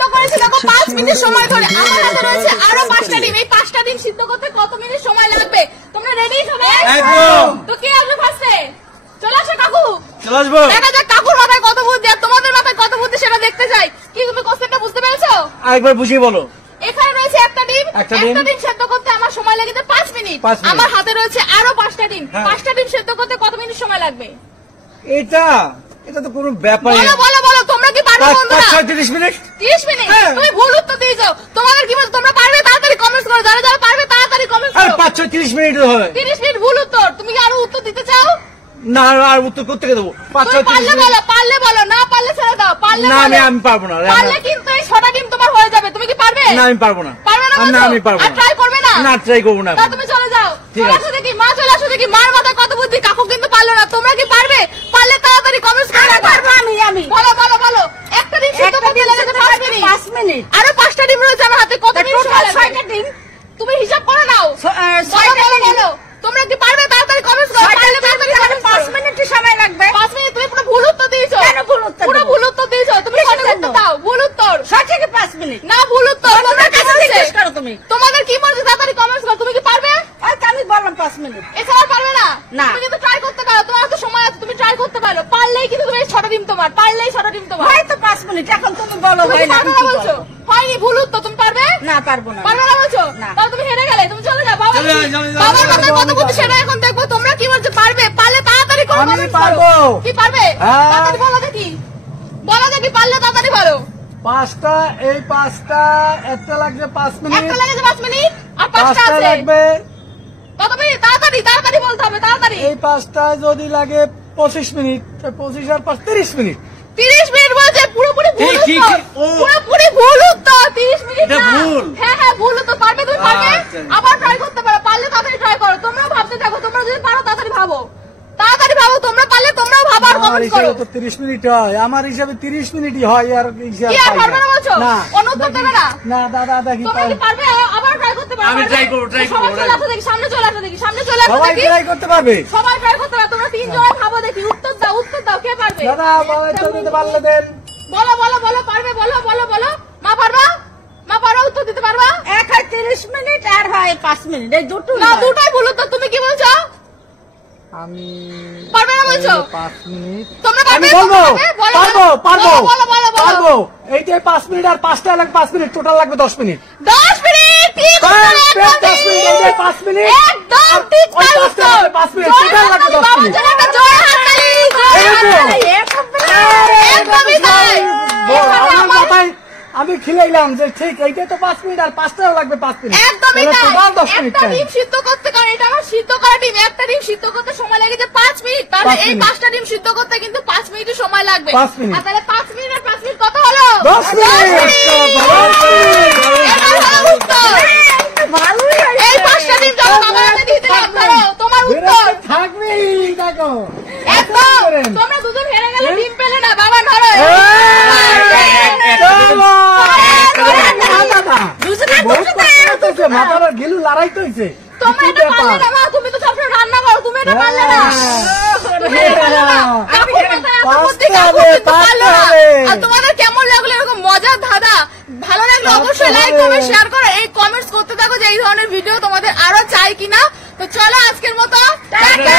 সিদ্ধ করেছি দেখো 5 মিনিট সময় ধরে। আমার হাতে রয়েছে আরো 5টা ডিম। এই 5টা ডিম সিদ্ধ করতে কত মিনিট সময় লাগবে? তোমরা রেডি সবাই? একদম। তো কে আসবে ফার্স্টে? চলে আসো কাকু। চলে আসবো। দেখা যাক কাকুর মাথায় কত বুদ্ধি আর তোমাদের মাথায় কত বুদ্ধি সেটা দেখতে চাই। কি তুমি কোশ্চেনটা বুঝতে পেরেছো? আরেকবার বুঝিয়ে বলো। এখানে রয়েছে একটা ডিম সেদ্ধ করতে আমার সময় লেগেছে 5 মিনিট। আমার হাতে রয়েছে আরো 5টা ডিম। 5টা ডিম সেদ্ধ করতে কত মিনিট সময় লাগবে? এটা তো কোনো ব্যাপার না। বলো তোমরা কি পারবে বন্ধুরা? 30 মিনিট। 30 মিনিট? তুমি ভুল উত্তর দিয়েছো। তোমাদের কি বলছো? তোমরা পারবে? তাড়াতাড়ি কমেন্টস করো। যারা যারা পারবে তাড়াতাড়ি কমেন্টস করো। 30 মিনিট হবে। 30 মিনিট ভুল উত্তর। তুমি কি আরো উত্তর দিতে চাও? না আর উত্তর করতে দেবো। পারলে বলো, না পারলে ছেড়ে দাও। পারলে না আমি পারবো না। পারলে কিন্তু এই 6টা ডিম তোমার হয়ে যাবে। তুমি কি পারবে? না আমি পারবো না। পারবে না? না আমি পারবো না। আর ট্রাই করবে না? না ট্রাই করবো না। তুমি চলে যাও। চলে আসো দেখি মা, চলে আসো দেখি মার মাথায় কত বুদ্ধি। কাকু কিন্তু পারলো না। তোমরা কি পারবে? পারলে তাড়াতাড়ি কমেন্টস করো। পারবো আমি। বলো। একটা ডিম সিদ্ধ করতে লাগে 5 মিনিট। আরো 5টা ডিম রয়েছে আমার হাতে। কত মিনিট সময় লাগবে? 6টা ডিম। তুমি হিসাব করে নাও। বলো তোমরা কি পারবে? তাড়াতাড়ি কমেন্টস করো। পারলে তাড়াতাড়ি 5 মিনিট সময় লাগবে। 5 মিনিট? তুমি পুরো ভুল উত্তর দিয়েছো। কেন ভুল উত্তর? পুরো ভুল উত্তর দিয়েছো। তুমি সঠিক উত্তর দাও। ভুল উত্তর। সঠিক 5 মিনিট। না ভুল উত্তর। তোমরা কাছে জিজ্ঞেস করো তুমি। তোমাদের কি বলছে? তাড়াতাড়ি কমেন্টস করো। তুমি কি পারবে? আমি বললাম 5 মিনিট। এছাড়া পারবে না? না। তুমি কিন্তু ট্রাই করতে পারো। তোমার তো সময় আছে, তুমি ট্রাই করতে পারো। পারলেই কিন্তু তুমি 6টা ডিম তোমার। পারলেই 6টা ডিম তোমার। হয়তো 5 মিনিট। এখন তুমি বলো তুমি হয় না। পারবে না বলছো? হয়নি, ভুল উত্তর। তুমি পারবে? না পারবো না। পারবে না বলছো? তাহলে তুমি হেরে গেলে। তুমি চলে যাও। বাবার মাথায় কত বুদ্ধি সেটা এখন দেখবো। তোমরা কি বলছো? পারবে? পারলে তাড়াতাড়ি করো। আমি পারবো। কি পারবে? তাড়াতাড়ি বলো দেখি। পারলে তাড়াতাড়ি বলো। 5টা এই 5টা একটা লাগবে 5 মিনিট। একটা লেগেছে 5 মিনিট আর 5টা আছে। লাগবে কত মিনিট? তাড়াতাড়ি বলতে হবে। তাড়াতাড়ি। এই 5টা যদি লাগে 25 মিনিট। 25 আর 5 30 মিনিট। 30 মিনিট বলছে। পুরোপুরি ভুল উত্তর। পুরোপুরি ভুল উত্তর। 30 মিনিট না। হ্যাঁ ভুল উত্তর। পারবে? তুমি পারবে? আবার ট্রাই করতে পারো। পারলে তাড়াতাড়ি ট্রাই করো। তোমরাও ভাবতে থাকো। তোমরা যদি পারো তাড়াতাড়ি ভাবো। তোমরা পারলে তোমরাও ভাবো আর কমেন্ট করো। তো 30 মিনিট হয়। আমার হিসাবে 30 মিনিটই হয়। আর কি আর পারবে না বলছো? অন্য উত্তর দেবে না? না দাদা দেখি তোমরা কি পারবে? আবার ট্রাই করতে পারো? আমি ট্রাই করব। চলে আসো দেখি। সামনে চলে আসো দেখি। সবাই ট্রাই করতে পারবে? সবাই ট্রাই করতে পারবে। তোমরা 3 জনে ভাবো দেখি। উত্তর দাও। কে পারবে? দাদা উত্তর দিতে পারলে দেন। বলো। পারবে? বলো। মা পারবা? উত্তর দিতে পারবা? এক হয় 30 মিনিট আর হয় 5 মিনিট। এই দুটো না, দুটোই ভুল উত্তর। তুমি কি বলছো? আমি পারবে না বলছো? 5 মিনিট। তোমরা পারবে? পারবো। এইটাই 5 মিনিট আর 5টা লাগবে 5 মিনিট। টোটাল লাগবে 10 মিনিট। 10 মিনিট? ঠিক উত্তর। 10 মিনিট এইটাই 5 মিনিট। একদম ঠিক উত্তর। 5 মিনিট। টোটাল লাগবে 10 মিনিট। জয় হাততালি। একদমই তাই। আমার মাথায় আমি খিলাইলাম যে ঠিক এইটাই তো 5 মিনিট আর 5টাও লাগবে 5 মিনিট। একদমই তাই। Total 10 minute. একটা ডিম সিদ্ধ করতে, কারণ এটা আমার সিদ্ধ করা ডিম। একটা ডিম সিদ্ধ করতে সময় লেগেছে 5 মিনিট। তাহলে এই 5টা ডিম সিদ্ধ করতে কিন্তু 5 মিনিট সময় লাগবে। 5 মিনিট। আর তাহলে 5 মিনিট আর 5 মিনিট কত হলো? 10 মিনিট। এবার হলো উত্তর। এই 5টা ডিম যখন বাবার হাতে দিয়ে দিলাম, ধরো তোমার উত্তর থাকবে। দেখো একদম। তোমরা দুজন হেরে গেলে ডিম পেলে না। বাবা ধরো। মাথার গেলু লড়াই তো হয়েছে। তোমরা এটা পারলে না মা। তুমি তো সবসময় রান্না করো। তুমি এটা পারলে না। আর তোমাদের কেমন লাগলো এরকম মজার ধাঁধা? ভালো লাগলে অবশ্যই লাইক কমেন্ট শেয়ার করো। এই কমেন্টস করতে থাকো যে এই ধরনের ভিডিও তোমাদের আরো চাই কিনা। তো চলো আজকের মতো টাটা।